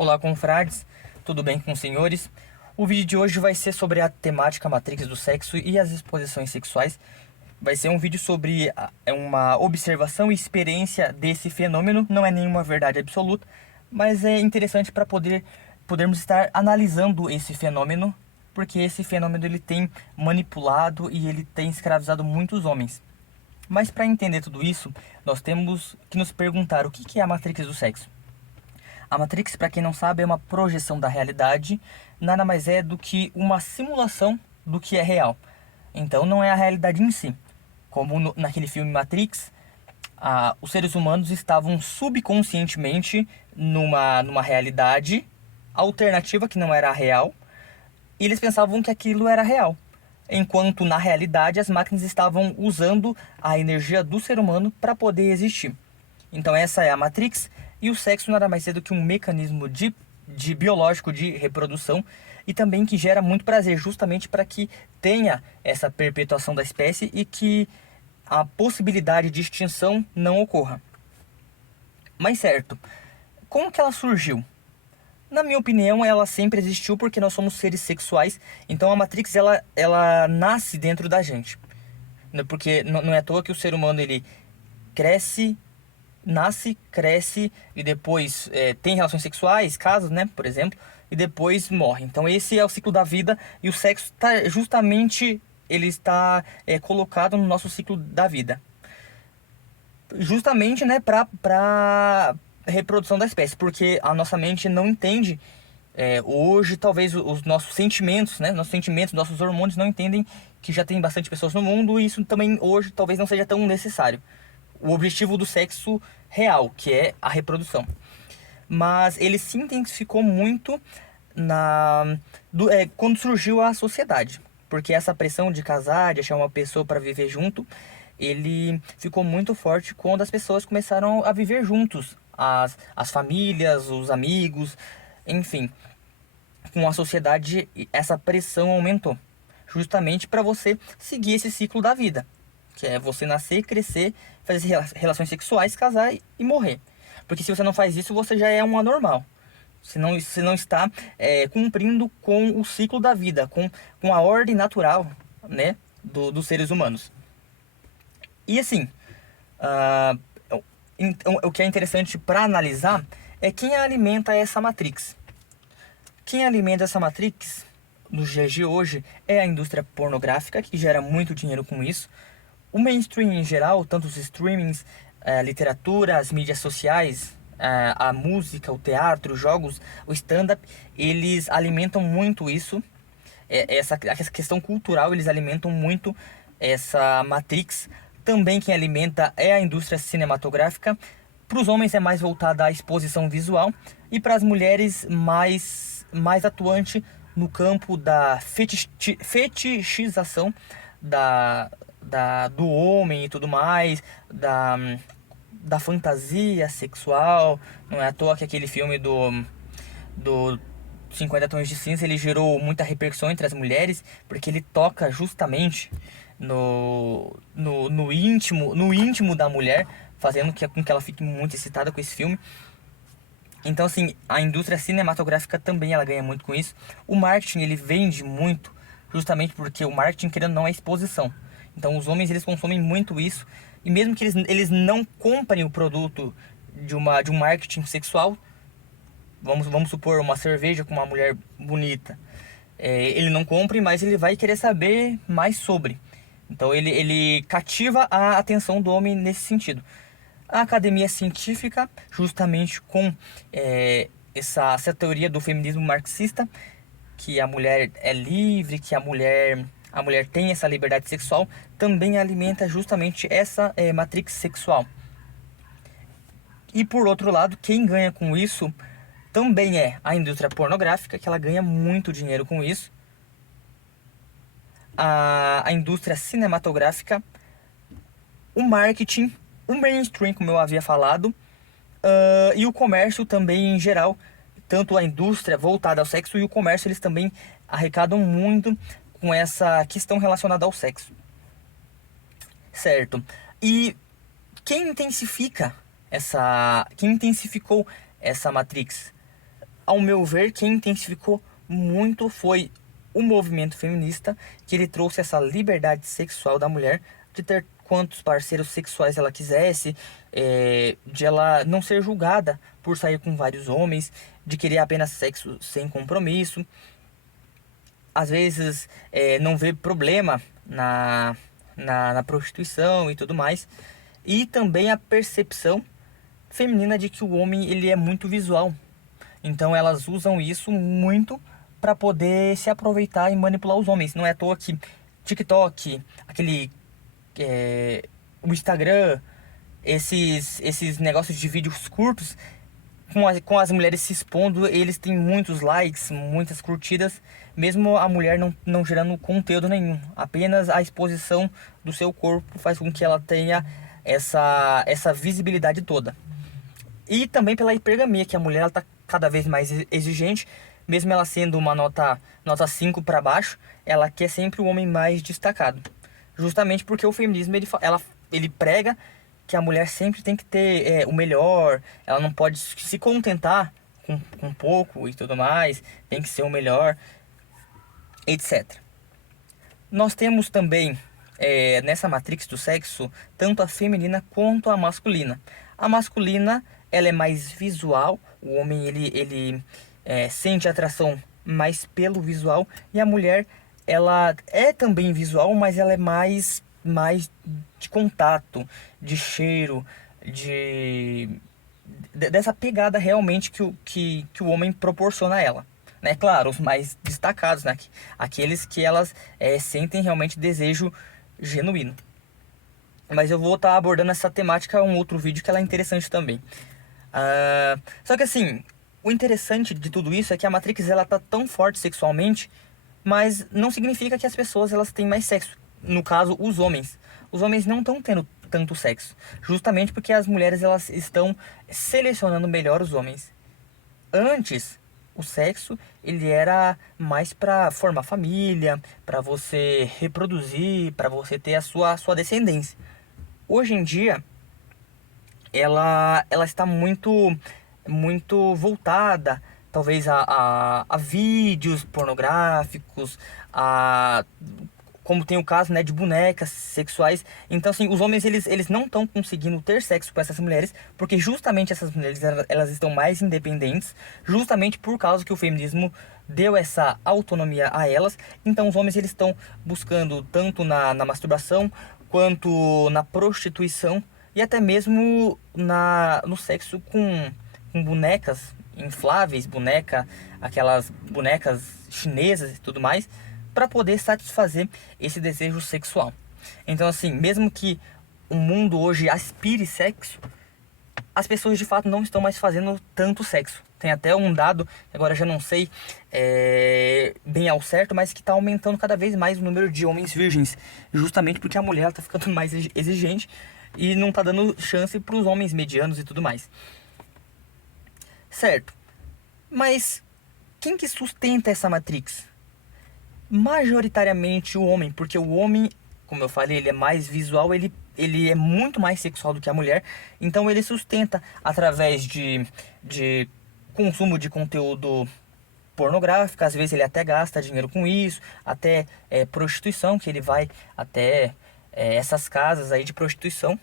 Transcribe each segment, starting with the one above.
Olá, confrades, tudo bem com os senhores? O vídeo de hoje vai ser sobre a temática Matrix do sexo e as exposições sexuais. Vai ser um vídeo sobre uma observação e experiência desse fenômeno. Não é nenhuma verdade absoluta, mas é interessante para podermos estar analisando esse fenômeno, porque esse fenômeno ele tem manipulado e ele tem escravizado muitos homens. Mas para entender tudo isso, nós temos que nos perguntar o que é a Matrix do sexo. A Matrix, para quem não sabe, é uma projeção da realidade, nada mais é do que uma simulação do que é real. Então não é a realidade em si. Como naquele filme Matrix, os seres humanos estavam subconscientemente numa realidade alternativa que não era real, e eles pensavam que aquilo era real. Enquanto na realidade as máquinas estavam usando a energia do ser humano para poder existir. Então essa é a Matrix, e o sexo nada mais é do que um mecanismo de biológico de reprodução e também que gera muito prazer, justamente para que tenha essa perpetuação da espécie e que a possibilidade de extinção não ocorra. Mas certo, como que ela surgiu? Na minha opinião, ela sempre existiu porque nós somos seres sexuais, então a Matrix ela nasce dentro da gente. Porque não é à toa que o ser humano ele cresce, nasce, cresce e depois tem relações sexuais, casas, né, por exemplo, e depois morre. Então esse é o ciclo da vida e o sexo tá justamente ele está colocado no nosso ciclo da vida, justamente, né, para reprodução da espécie, porque a nossa mente não entende. Hoje, talvez os nossos sentimentos, né? Nossos sentimentos, nossos hormônios não entendem que já tem bastante pessoas no mundo e isso também hoje talvez não seja tão necessário. O objetivo do sexo real, que é a reprodução. Mas ele se intensificou muito quando surgiu a sociedade. Porque essa pressão de casar, de achar uma pessoa para viver junto, ele ficou muito forte quando as pessoas começaram a viver juntos. As famílias, os amigos, enfim. Com a sociedade, essa pressão aumentou. Justamente para você seguir esse ciclo da vida. Que é você nascer, crescer, fazer relações sexuais, casar e morrer. Porque se você não faz isso, você já é um anormal. Você não está cumprindo com o ciclo da vida, com a ordem natural, né, dos seres humanos. E assim, ah, então, o que é interessante para analisar é quem alimenta essa matrix. Quem alimenta essa matrix nos dias de hoje é a indústria pornográfica, que gera muito dinheiro com isso. O mainstream em geral, tanto os streamings, a literatura, as mídias sociais, a música, o teatro, os jogos, o stand-up, eles alimentam muito isso. Essa questão cultural, eles alimentam muito essa matrix. Também quem alimenta é a indústria cinematográfica. Para os homens é mais voltada à exposição visual e para as mulheres mais atuante no campo da fetichização do homem e tudo mais, da fantasia sexual. Não é à toa que aquele filme do 50 Tons de Cinza ele gerou muita repercussão entre as mulheres, porque ele toca justamente no íntimo da mulher, fazendo com que ela fique muito excitada com esse filme. Então, assim, a indústria cinematográfica também ela ganha muito com isso. O marketing ele vende muito, justamente porque o marketing, querendo ou não, é exposição. Então, os homens eles consomem muito isso. E mesmo que eles não comprem o produto de um marketing sexual, vamos supor uma cerveja com uma mulher bonita, ele não compre, mas ele vai querer saber mais sobre. Então, ele cativa a atenção do homem nesse sentido. A academia científica, justamente com essa teoria do feminismo marxista, que a mulher é livre, que a mulher tem essa liberdade sexual, também alimenta justamente essa matrix sexual. E por outro lado, quem ganha com isso também é a indústria pornográfica, que ela ganha muito dinheiro com isso. A indústria cinematográfica, o marketing, o mainstream, como eu havia falado, e o comércio também em geral, tanto a indústria voltada ao sexo e o comércio, eles também arrecadam muito com essa questão relacionada ao sexo. Certo. E quem intensificou essa matrix? ao meu ver, quem intensificou muito foi o movimento feminista, que ele trouxe essa liberdade sexual da mulher de ter quantos parceiros sexuais ela quisesse, de ela não ser julgada por sair com vários homens, de querer apenas sexo sem compromisso. Às vezes não vê problema na prostituição e tudo mais. E também a percepção feminina de que o homem ele é muito visual. Então elas usam isso muito para poder se aproveitar e manipular os homens. Não é à toa que TikTok, o Instagram, esses negócios de vídeos curtos, com as mulheres se expondo, eles têm muitos likes, muitas curtidas, mesmo a mulher não gerando conteúdo nenhum. Apenas a exposição do seu corpo faz com que ela tenha essa visibilidade toda. E também pela hipergamia, que a mulher está cada vez mais exigente, mesmo ela sendo uma nota 5 para baixo, ela quer sempre o homem mais destacado. Justamente porque o feminismo ele prega que a mulher sempre tem que ter o melhor, ela não pode se contentar com pouco e tudo mais, tem que ser o melhor, etc. Nós temos também nessa matrix do sexo tanto a feminina quanto a masculina. A masculina ela é mais visual, o homem ele sente atração mais pelo visual, e a mulher ela é também visual, mas ela é mais de contato, de cheiro, dessa pegada realmente que o homem proporciona a ela. Né? Claro, os mais destacados, né? Aqueles que elas sentem realmente desejo genuíno. Mas eu vou estar abordando essa temática em um outro vídeo que ela é interessante também. Só que assim, o interessante de tudo isso é que a Matrix ela tá tão forte sexualmente, mas não significa que as pessoas elas têm mais sexo. No caso, os homens. Os homens não estão tendo tanto sexo, justamente porque as mulheres elas estão selecionando melhor os homens. Antes, o sexo ele era mais para formar família, para você reproduzir, para você ter a sua descendência. Hoje em dia, ela está muito voltada, talvez a vídeos pornográficos, como tem o caso, né, de bonecas sexuais. Então, assim, os homens eles não estão conseguindo ter sexo com essas mulheres, porque justamente essas mulheres elas estão mais independentes, justamente por causa que o feminismo deu essa autonomia a elas. Então, os homens eles estão buscando tanto na masturbação quanto na prostituição e até mesmo no sexo com bonecas infláveis, aquelas bonecas chinesas e tudo mais, para poder satisfazer esse desejo sexual. Então, assim, mesmo que o mundo hoje aspire sexo, as pessoas de fato não estão mais fazendo tanto sexo. Tem até um dado, agora já não sei bem ao certo, mas que está aumentando cada vez mais o número de homens virgens, justamente porque a mulher está ficando mais exigente e não está dando chance para os homens medianos e tudo mais. Certo, mas quem que sustenta essa matrix? Majoritariamente o homem, porque o homem, como eu falei, ele é mais visual, ele é muito mais sexual do que a mulher, então ele sustenta através de consumo de conteúdo pornográfico, às vezes ele até gasta dinheiro com isso, até prostituição, que ele vai até essas casas aí de prostituição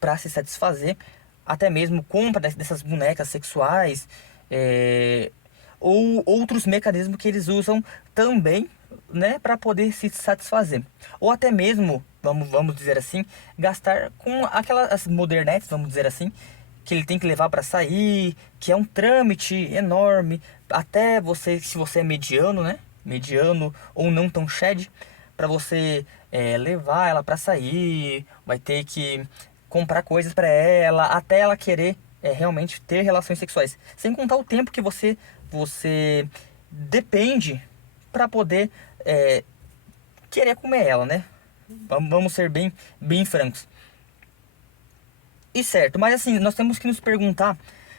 para se satisfazer, até mesmo compra dessas bonecas sexuais, ou outros mecanismos que eles usam também, né, para poder se satisfazer, ou até mesmo, vamos dizer assim, gastar com aquelas modernetes, vamos dizer assim, que ele tem que levar para sair, que é um trâmite enorme, até você, se você é mediano, né, mediano ou não tão shed, para você levar ela para sair, vai ter que comprar coisas para ela, até ela querer realmente ter relações sexuais, sem contar o tempo que você depende para poder querer comer ela, né? Vamos ser bem francos. E certo, mas assim, nós temos que nos perguntar,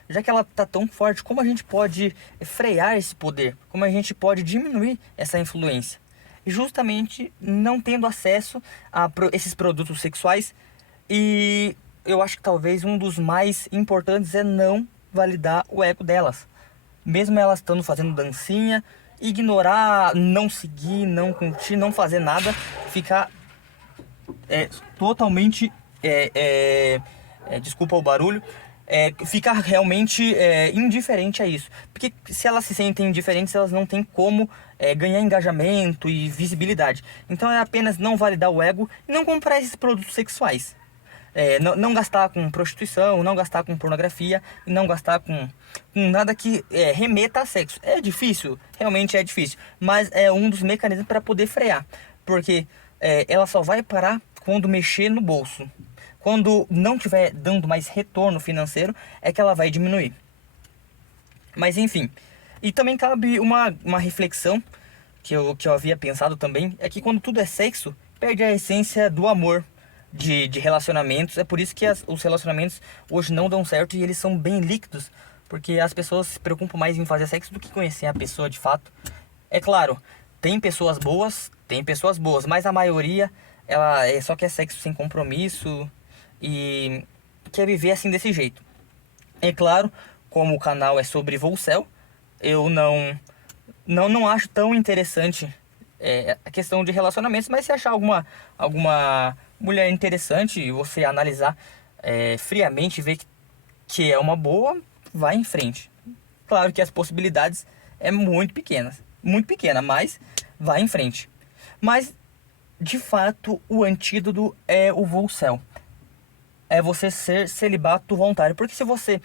já que ela tá tão forte, como a gente pode frear esse poder? Como a gente pode diminuir essa influência? E justamente não tendo acesso a esses produtos sexuais. E eu acho que talvez um dos mais importantes é não validar o ego delas. mesmo elas estando fazendo dancinha, ignorar, não seguir, não curtir, não fazer nada, ficar totalmente, desculpa o barulho, ficar realmente indiferente a isso. Porque se elas se sentem indiferentes, elas não têm como ganhar engajamento e visibilidade. Então é apenas não validar o ego e não comprar esses produtos sexuais. Não gastar com prostituição, não gastar com pornografia e não gastar com nada que remeta a sexo. É difícil, realmente é difícil, mas é um dos mecanismos para poder frear, porque ela só vai parar quando mexer no bolso. Quando não estiver dando mais retorno financeiro, é que ela vai diminuir. Mas enfim, e também cabe uma reflexão que eu havia pensado também, é que quando tudo é sexo, perde a essência do amor. De relacionamentos. É por isso que os relacionamentos hoje não dão certo e eles são bem líquidos, porque as pessoas se preocupam mais em fazer sexo do que conhecer a pessoa de fato. É claro, tem pessoas boas, mas a maioria ela só quer sexo sem compromisso e quer viver assim desse jeito. É claro, como o canal é sobre Volcel, eu não acho tão interessante a questão de relacionamentos, mas se achar alguma mulher interessante e você analisar friamente e ver que é uma boa, vai em frente. Claro que as possibilidades é muito pequena, mas vai em frente. Mas, de fato, o antídoto é o Volcel. É você ser celibato voluntário. Porque se você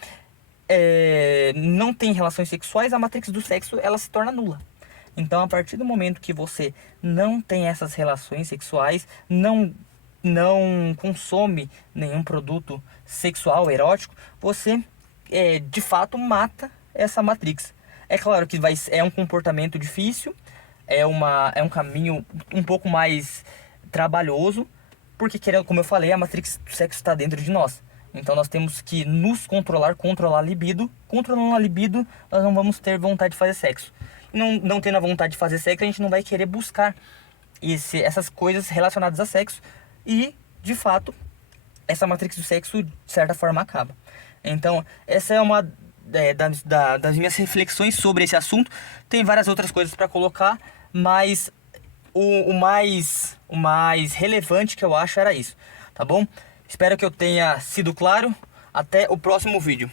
não tem relações sexuais, a matrix do sexo ela se torna nula. Então, a partir do momento que você não tem essas relações sexuais, não consome nenhum produto sexual, erótico, você de fato mata essa matrix. É claro que é um comportamento difícil, é um caminho um pouco mais trabalhoso, porque, como eu falei, a matrix do sexo está dentro de nós. Então nós temos que nos controlar a libido. Controlando a libido, nós não vamos ter vontade de fazer sexo. Não tendo a vontade de fazer sexo, a gente não vai querer buscar essas coisas relacionadas a sexo. E, de fato, essa matrix do sexo, de certa forma, acaba. Então, essa é uma das minhas reflexões sobre esse assunto. Tem várias outras coisas para colocar, mas o mais relevante que eu acho era isso, tá bom? Espero que eu tenha sido claro. Até o próximo vídeo.